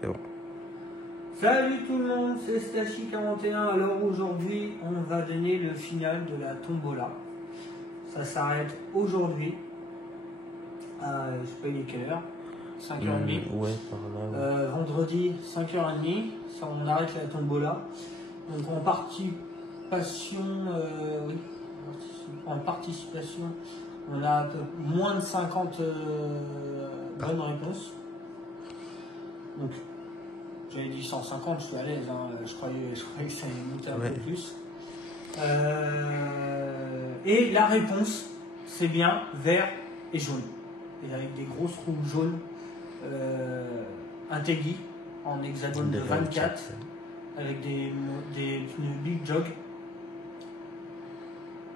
C'est bon. Salut tout le monde, c'est Stachi41. Alors aujourd'hui, on va donner le final de la tombola. Ça s'arrête aujourd'hui. Je sais pas il est quelle heure, 5h30. Ouais, par là. Ouais. Vendredi, 5h30. Ça, on arrête la tombola. Donc en participation, oui, en participation, on a un peu moins de 50 bonnes réponses. Donc j'avais dit 150, je suis à l'aise, hein. je croyais que ça allait monter un peu plus. Et la réponse, c'est bien vert et jaune. Et avec des grosses roues jaunes, Integui en hexagone de 24, avec des pneus Big Jog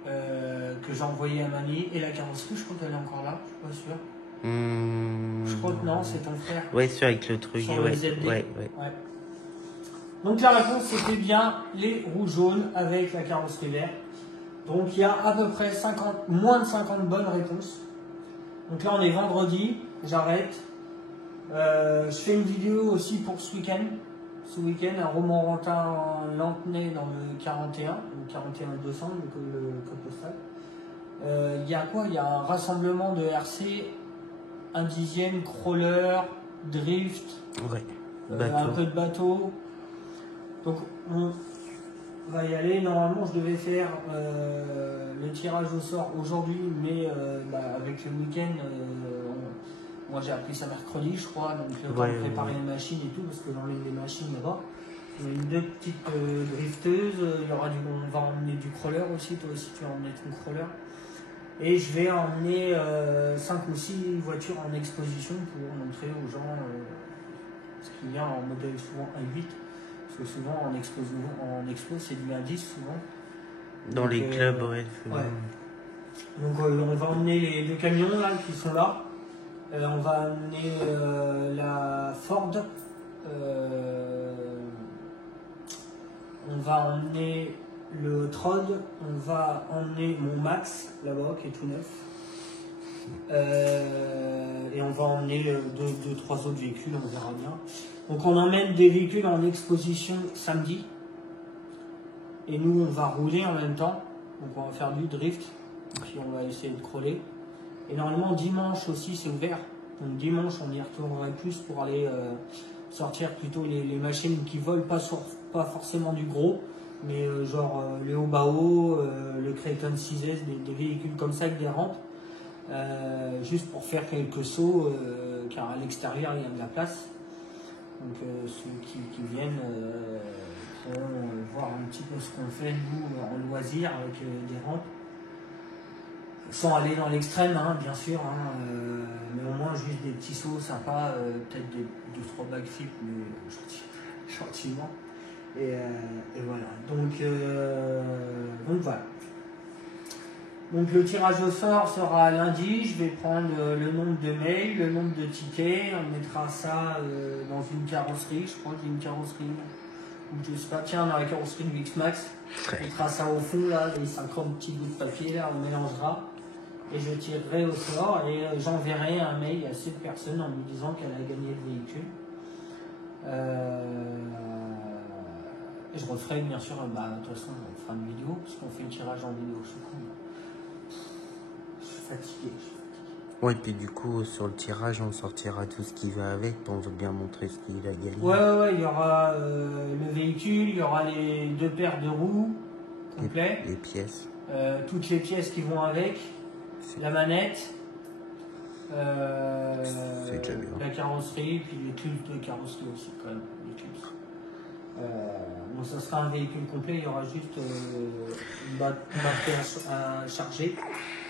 que j'ai envoyé à mamie. Et la carrosserie, je crois qu'elle est encore là, je suis pas sûr. Je crois que non, c'est ton frère. Ouais, c'est avec le truc. Sur le ZD. Ouais. Donc la réponse c'était bien les roues jaunes avec la carrosserie verte. Donc il y a à peu près moins de 50 bonnes réponses. Donc là on est vendredi, j'arrête. Je fais une vidéo aussi pour ce week-end. Ce week-end, un Romorantin en Lantenay dans le 41, le 41-200, le code postal. Il y a quoi? Il y a un rassemblement de RC, un dixième, crawler, drift, un peu de bateau. Donc on va y aller. Normalement je devais faire le tirage au sort aujourd'hui, mais avec le week-end, moi j'ai appris ça mercredi je crois, donc le temps de préparer les machines et tout, parce que j'enlève les machines là-bas. On a une deux petites drifteuses, on va emmener du crawler aussi, toi aussi tu vas emmener ton crawler. Et je vais emmener 5 ou 6 voitures en exposition pour montrer aux gens ce qu'il y a en modèle souvent 1.8. Parce que souvent en expo c'est du 1.10 souvent. Dans les clubs, Donc on va emmener les deux camions là qui sont là. On va amener la Ford. On va emmener le Trod, on va emmener mon Max là-bas qui est tout neuf. Et on va emmener 2-3 autres véhicules, on verra bien. Donc on emmène des véhicules en exposition samedi. Et nous on va rouler en même temps. Donc on va faire du drift. Puis on va essayer de crawler. Et normalement dimanche aussi c'est ouvert. Donc dimanche on y retournerait plus pour aller sortir plutôt les machines qui volent, pas forcément du gros. Mais genre le Obao, le Creighton 6S, des véhicules comme ça avec des rampes. Juste pour faire quelques sauts, car à l'extérieur il y a de la place. Donc ceux qui viennent pourront voir un petit peu ce qu'on fait nous en loisir avec des rampes. Sans aller dans l'extrême, hein, bien sûr, hein, mais au moins juste des petits sauts sympas, peut-être 2-3 backflips, mais gentiment. Et voilà. Donc voilà. Donc le tirage au sort sera lundi. Je vais prendre le nombre de mails, le nombre de tickets. On mettra ça dans une carrosserie. Je crois qu'il y a une carrosserie. Ou je sais pas. Tiens, dans la carrosserie du X-Max. On mettra ça au fond là, les 50 petits bouts de papier là. On mélangera. Et je tirerai au sort et j'enverrai un mail à cette personne en lui disant qu'elle a gagné le véhicule. Et je referai bien sûr, de toute façon on fera une vidéo, parce qu'on fait le tirage en vidéo, je suis fatigué. Ouais, puis du coup sur le tirage on sortira tout ce qui va avec, on veut bien montrer ce qu'il a gagné. Ouais, il y aura le véhicule, il y aura les 2 paires de roues complets. Les pièces. Toutes les pièces qui vont avec. La manette, la carrosserie, puis les clips de carrosserie aussi quand même. Les clips. Bon, ça sera un véhicule complet, il y aura juste une batterie à charger,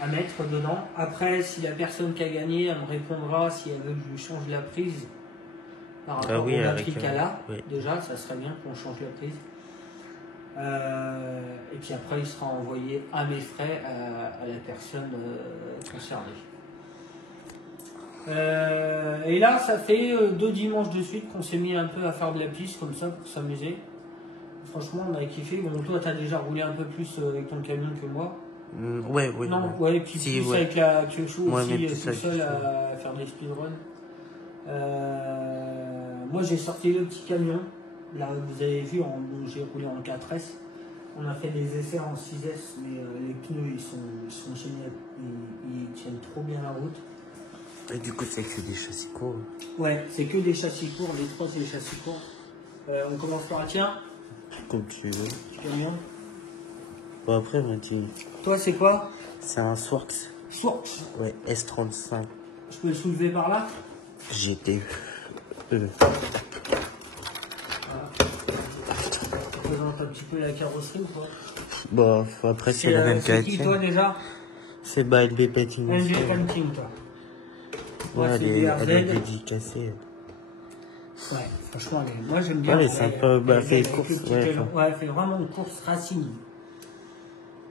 à mettre dedans. Après, si la personne qui a gagné, elle me répondra si elle veut que je lui change la prise par rapport aux batteries qu'elle a. Déjà, ça serait bien qu'on change la prise. Et puis après il sera envoyé à mes frais à la personne concernée. Et là ça fait 2 dimanches de suite qu'on s'est mis un peu à faire de la piste comme ça pour s'amuser. Franchement on a kiffé. Bon, toi t'as déjà roulé un peu plus avec ton camion que moi. Ouais. Et puis plus avec la Kyosho aussi, tout seul à faire des speedruns. Moi j'ai sorti le petit camion. Là vous avez vu, j'ai roulé en 4S. On a fait des essais en 6S, mais les pneus ils sont géniaux. Ils tiennent trop bien la route. Et du coup, c'est que des châssis courts. Ouais, c'est que des châssis courts. Les trois c'est des châssis courts. On commence par la tiens. Comme tu veux. Petit camion. Bon, après, moi, Toi c'est quoi? c'est un Sworx. Sworx. Ouais, S35. Je peux le soulever par là? GT. Voilà. Tu présentes un petit peu la carrosserie ou quoi? Bon, après, c'est la même C'est qui toi qualité. déjà? C'est LB Painting. LG Painting toi. Ouais, Moi, elle c'est est DRZ. dédicacée. Ouais, franchement, moi j'aime bien. Ouais, elle est sympa. Bah, fait avec course. le petit Ouais, élan. Ouais, elle fait vraiment une course racing.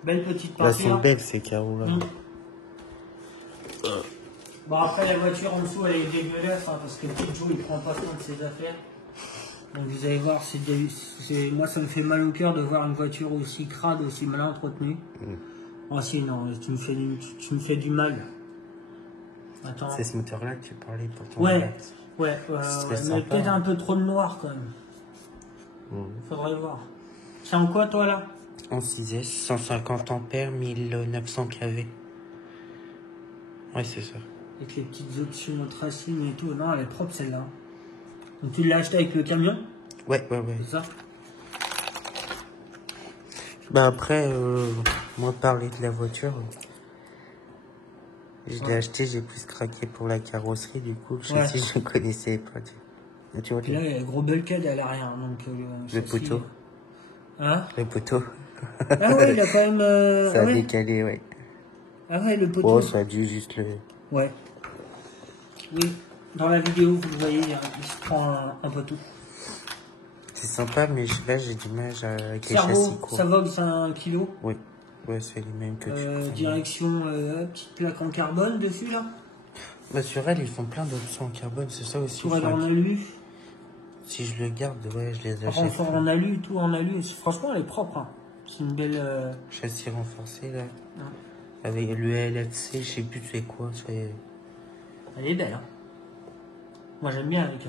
Belle petite bah, sont peinture. belles, ces carreaux là. Bon, après, la voiture en dessous, elle est dégueulasse, hein, parce que le petit Joe, il prend pas soin de ses affaires. Donc, vous allez voir, moi, ça me fait mal au cœur de voir une voiture aussi crade, aussi mal entretenue. Oh, si, non, tu me fais du mal. Attends. C'est ce moteur-là que tu parlais pour ton Ouais, Relax. ouais, C'est mais sympa, peut-être hein. un peu trop de noir, quand même. Faudrait voir. C'est en quoi, toi, là? En 6S, 150 ampères, 1900 kV. Ouais, c'est ça. Avec les petites options tracing et tout. Non, elle est propre, celle-là. Donc, tu l'as acheté avec le camion? Ouais. C'est ça? Bah après, moi parler de la voiture, je l'ai acheté, j'ai plus craqué pour la carrosserie, du coup, le châssis, je ne connaissais pas. Tu vois, Et là, il y a le gros bulkhead à l'arrière. Donc, le châssis, poteau. Hein? Le poteau. Ah ouais, il a quand même... Ça ah a ouais? décalé, ouais. Ah ouais, le poteau. Oh, ça a dû juste le... Ouais. Oui, dans la vidéo, vous le voyez, il se prend un poteau. C'est sympa, mais là, j'ai du mal avec les châssis Cerveau, courts. ça vogue, c'est 1 kg. Oui, ouais, c'est les mêmes que tu prends. Direction, petite plaque en carbone dessus, là. Bah, sur elle, ils font plein d'options en carbone, c'est ça aussi. Tourelle en alu. Si je le garde, ouais, je les achète. Renfort en alu, tout en alu. Franchement, elle est propre. Hein. C'est une belle... Châssis renforcé, là. Ouais. Avec le LFC, je sais plus c'est quoi. Elle est belle. Hein. Moi, j'aime bien avec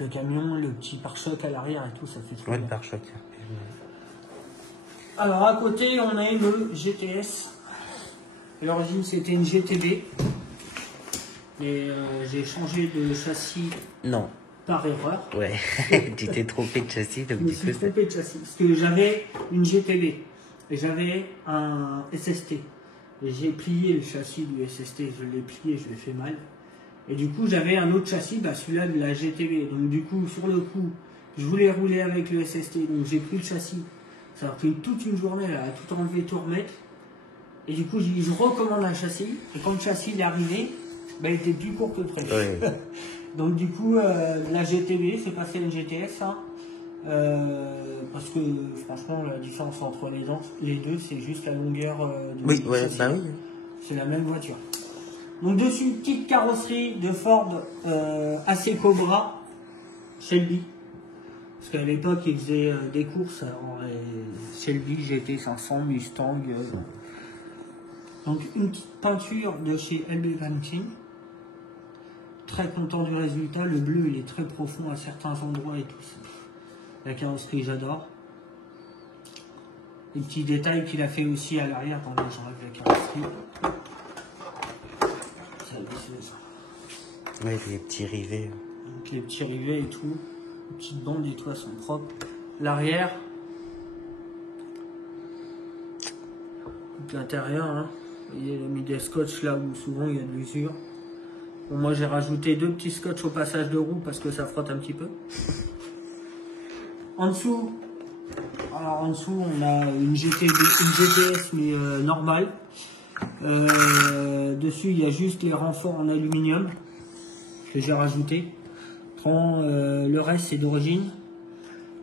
le camion, le petit pare-choc à l'arrière et tout, ça fait trop Ouais, bien. le pare-choc. Alors, à côté, on a le GTS. À l'origine, c'était une GTB. Mais j'ai changé de châssis Non. par erreur. Ouais, tu t'es trompé de châssis, donc Je me du suis coup, trompé de châssis. Parce que j'avais une GTB et j'avais un SST. Et j'ai plié le châssis du SST, je l'ai plié, je l'ai fait mal. Et du coup, j'avais un autre châssis, bah, celui-là de la GTB. Donc du coup, sur le coup, je voulais rouler avec le SST. Donc j'ai pris le châssis. Ça a pris toute une journée là, à tout enlever, tout remettre. Et du coup, j'ai dit, je recommande un châssis. Et quand le châssis est arrivé, bah, il était plus court que prévu. Ouais. Donc du coup, la GTB, c'est passé à une GTS. Hein. Parce que franchement, la différence entre les deux, c'est juste la longueur du Oui, ouais, châssis. bah oui. C'est la même voiture. Donc dessus, une petite carrosserie de Ford AC Cobra Shelby. Parce qu'à l'époque, ils faisaient des courses. Alors, Shelby, GT 500, Mustang. Donc une petite peinture de chez LB Painting. Très content du résultat. Le bleu, il est très profond à certains endroits et tout. La carrosserie, j'adore. Les petits détails qu'il a fait aussi à l'arrière. Attendez, j'enlève la carrosserie. Ouais, les petits rivets. Donc les petits rivets et tout. Les petites bandes et tout, elles sont propres. L'arrière. L'intérieur, hein. Vous voyez, il a mis des scotch là où souvent il y a de l'usure. Bon, moi j'ai rajouté 2 petits scotch au passage de roue parce que ça frotte un petit peu. En dessous, alors en dessous on a une GTS mais normale. Dessus il y a juste les renforts en aluminium que j'ai rajouté. Le reste c'est d'origine.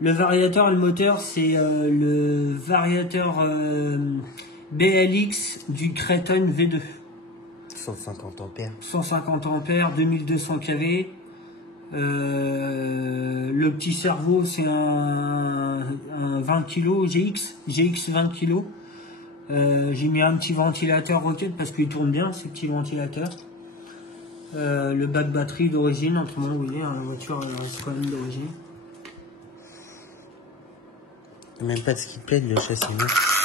Le variateur et le moteur c'est le variateur BLX du Kraton V2. 150 ampères. 150 ampères, 2200 kV. Le petit cerveau, c'est un 20 kg GX 20 kg. J'ai mis un petit ventilateur Rocket parce qu'il tourne bien, ces petits ventilateurs. Le bac batterie d'origine, autrement vous voyez, hein, la voiture reste quand même d'origine. Même pas de ce qui plaît, le châssis.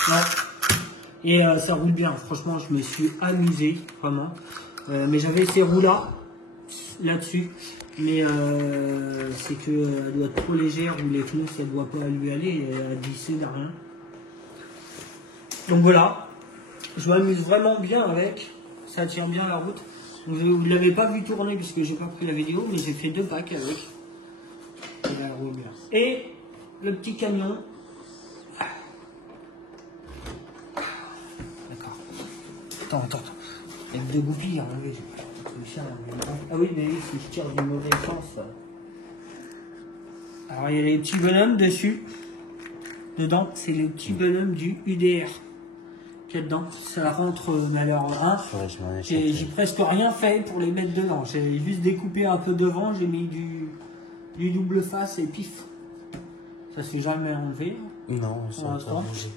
Ouais. Et ça roule bien, franchement je me suis amusé, vraiment. Mais j'avais ces roues là-dessus. Mais c'est que elle doit être trop légère ou les pneus ça ne doit pas lui aller, elle glisser de rien. Donc voilà, je m'amuse vraiment bien avec, ça tient bien la route. Donc, vous ne l'avez pas vu tourner puisque j'ai pas pris la vidéo, mais j'ai fait 2 packs avec. Et elle roule bien. Et le petit camion. D'accord. Attends. Avec 2 goupilles à enlever. Ah oui, mais si je tire du mauvais sens. Alors il y a les petits bonhommes dessus. Dedans, c'est le petit bonhomme du UDR. Qu'il y a dedans. Ça rentre malheur 1. J'ai presque rien fait pour les mettre dedans. J'ai juste découpé un peu devant. J'ai mis du double face et pif. Ça se fait jamais enlever. Non, ça va pas bouger.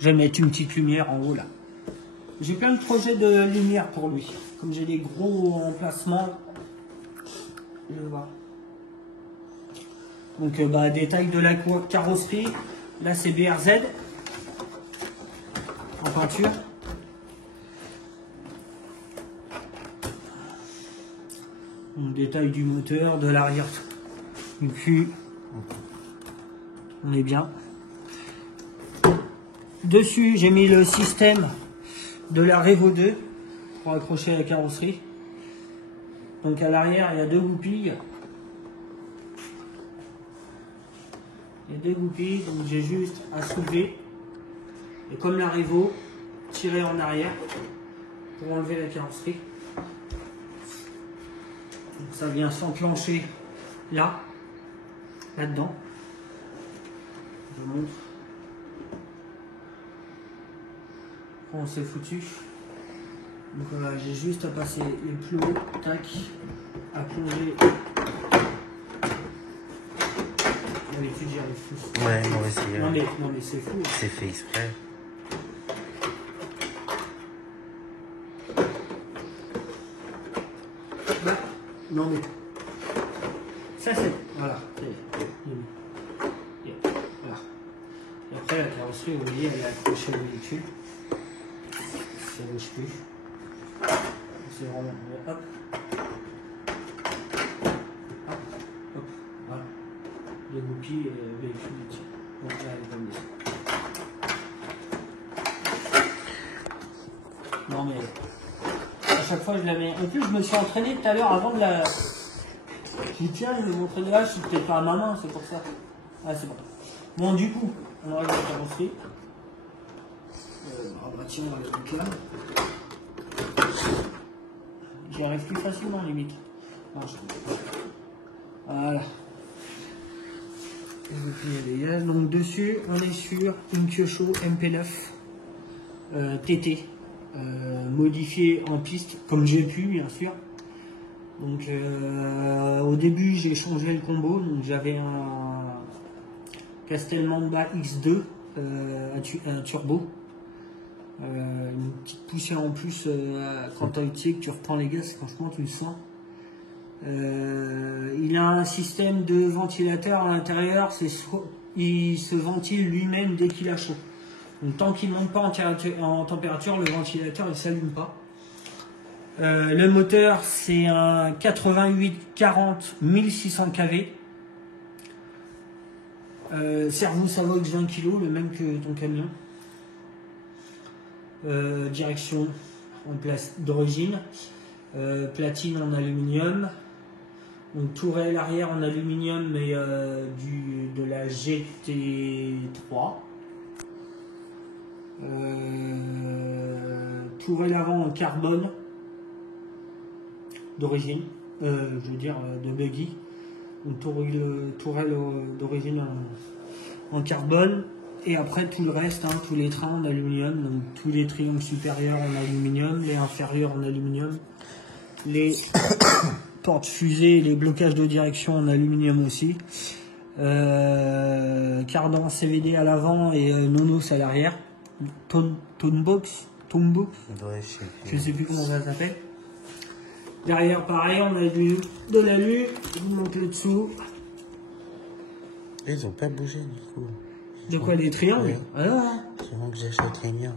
Je vais mettre une petite lumière en haut là. J'ai plein de projets de lumière pour lui. Comme j'ai des gros emplacements. Je vais voir. Donc détail de la carrosserie. Là c'est BRZ. En peinture. Donc, détail du moteur, de l'arrière. Du cul. On est bien. Dessus, j'ai mis le système de la Revo 2 pour accrocher à la carrosserie. Donc à l'arrière, il y a 2 goupilles. Il y a 2 goupilles, donc j'ai juste à soulever. Et comme la Revo, tirer en arrière pour enlever la carrosserie. Donc ça vient s'enclencher là-dedans. Je montre. On s'est foutu. Donc voilà, j'ai juste à passer les plus hauts, tac, à plonger. D'habitude j'y arrive plus. Ouais, moi aussi. Non mais c'est fou. C'est fait exprès. Là, non mais ça c'est voilà. Voilà. Et après la carrosserie, vous voyez, elle est accrochée au véhicule. Ça bouge plus. C'est vraiment hop. Hop. Voilà. Les goupilles et le véhicule dessus. Donc là, elle est comme ça. Non mais à chaque fois je la mets. En plus je me suis entraîné tout à l'heure avant de la. J'ai dit tiens, je vais me montrer de là, je suis peut-être pas à ma main, c'est pour ça. Ah c'est bon. Bon du coup, on enlève la carrosserie. Tiens, on va le calme. J'y arrive plus facilement limite. Voilà. Donc dessus, on est sur une Kyosho MP9 TT modifiée en piste, comme j'ai pu bien sûr. Donc au début j'ai changé le combo, donc j'avais un Castelmanda X2 un turbo. Une petite poussée en plus quand tu sais que tu reprends les gaz, franchement tu le sens. Il a un système de ventilateur à l'intérieur, il se ventile lui-même dès qu'il a chaud. Donc tant qu'il ne monte pas en température, le ventilateur ne s'allume pas. Le moteur c'est un 8840 1600 kV. Servo Savox 20 kg, le même que ton camion. Direction en place d'origine, platine en aluminium, donc tourelle arrière en aluminium mais de la GT3, tourelle avant en carbone d'origine, je veux dire de buggy, donc tourelle d'origine en carbone. Et après tout le reste, hein, tous les trains en aluminium, donc tous les triangles supérieurs en aluminium, les inférieurs en aluminium, les portes fusées, les blocages de direction en aluminium aussi, cardan CVD à l'avant et nonos à l'arrière. Tonebox. Ouais, Je sais plus comment ça s'appelle. Derrière, pareil, on a de l'alu. Vous montez le dessous. Ils ont pas bougé du coup. De quoi, des triangles? Ouais. Ah non, hein. C'est bon que j'achète les miens.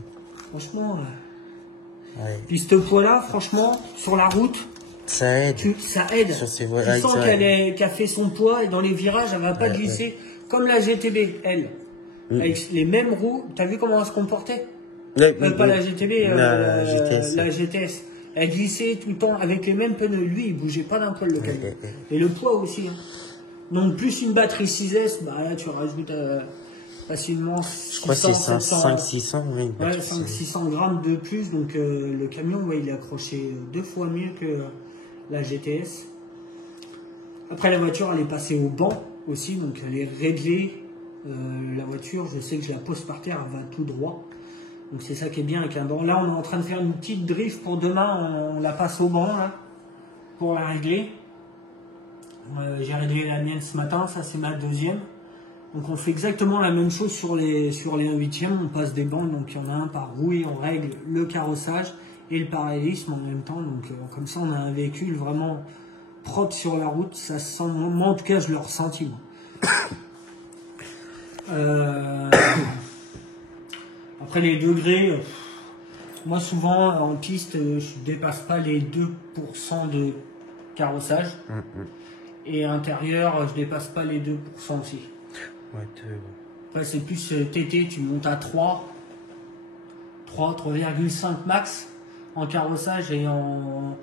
Franchement. Ouais. Puis ce poids-là, franchement, sur la route, Ça aide. ça aide. Sur ces Tu voies-là, sens qu'elle a fait son poids et dans les virages, elle va pas glisser. Comme la GTB, elle. Avec les mêmes roues. T'as vu comment elle se comportait? Pas la GTB, la GTS. La GTS. Elle glissait tout le temps avec les mêmes pneus. Lui, il bougeait pas d'un poil le camion. Et le poids aussi. Hein. Donc plus une batterie 6S, bah là tu rajoutes facilement 600, je crois que c'est 500, 500-600, oui. ouais, 500-600 grammes de plus. Donc le camion, ouais, il est accroché 2 fois mieux que la GTS. Après la voiture, elle est passée au banc aussi, donc elle est réglée. La voiture, je sais que je la pose par terre, elle va tout droit. Donc c'est ça qui est bien avec un banc. Là, on est en train de faire une petite drift pour demain. On la passe au banc là pour la régler. J'ai réglé la mienne ce matin, ça c'est ma deuxième. Donc on fait exactement la même chose sur les 1/8e. On passe des bancs, donc il y en a un par roue et on règle le carrossage et le parallélisme en même temps. Donc comme ça, on a un véhicule vraiment propre sur la route. Ça se sent, moi en tout cas, je le ressenti. Après les degrés, moi souvent en piste, je dépasse pas les 2% de carrossage. Et intérieur, je dépasse pas les 2% aussi. Ouais, après c'est plus TT, tu montes à 3,5 max en carrossage et en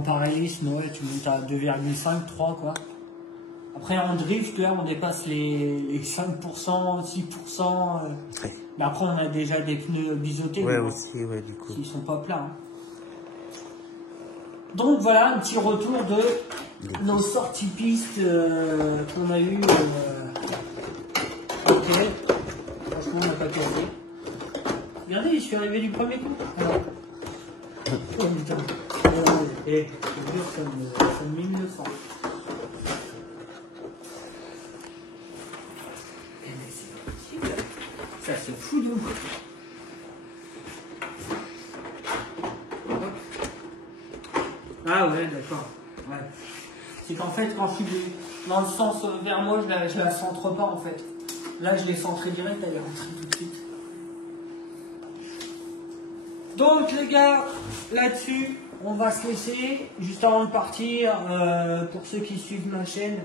parallélisme, ouais, tu montes à 2,5, 3 quoi. Après en drift, là, on dépasse les 5%, 6%. Mais après, on a déjà des pneus biseautés. Ouais, aussi, ouais, du coup. Qui sont pas plats. Hein. Donc voilà, un petit retour de nos sorties pistes qu'on a eues. Ok. Franchement, on n'a pas cassé. Regardez, je suis arrivé du premier coup. Oh putain. Et je jure, ça me mine le sang. Ça se fout de nous. Ah ouais, d'accord. Ouais. C'est qu'en fait, quand je suis dans le sens vers moi, je la centre pas en fait. Là, je l'ai centrée direct, elle est rentrée tout de suite. Donc les gars, là-dessus, on va se laisser. Juste avant de partir, pour ceux qui suivent ma chaîne,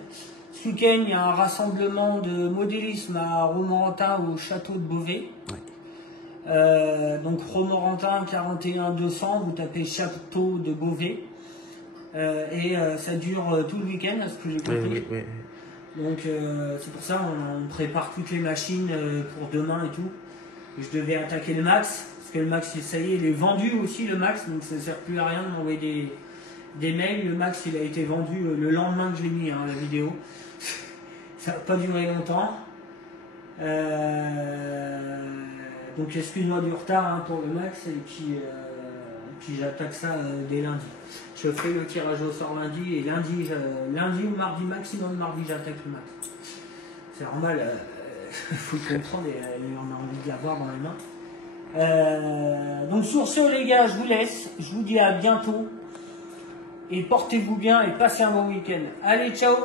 ce week-end, il y a un rassemblement de modélisme à Romorantin au château de Beauvais. Ouais. Donc Romorantin 41 200, vous tapez château de Beauvais. Et ça dure tout le week-end, à ce que j'ai compris. Oui. Donc c'est pour ça on prépare toutes les machines pour demain et tout. Et je devais attaquer le Max, parce que le Max, ça y est, il est vendu aussi le Max, donc ça ne sert plus à rien de m'envoyer des mails. Le Max, il a été vendu le lendemain que je l'ai mis, hein, la vidéo. Ça n'a pas duré longtemps. Donc excuse-moi du retard hein, pour le Max, et puis j'attaque ça dès lundi. Je fais le tirage au sort lundi, et lundi ou mardi, maximum mardi, j'attaque le Max. C'est normal, il faut le comprendre, et on a envie de l'avoir dans les mains. Donc sur ce les gars, je vous laisse, je vous dis à bientôt, et portez-vous bien, et passez un bon week-end. Allez, ciao!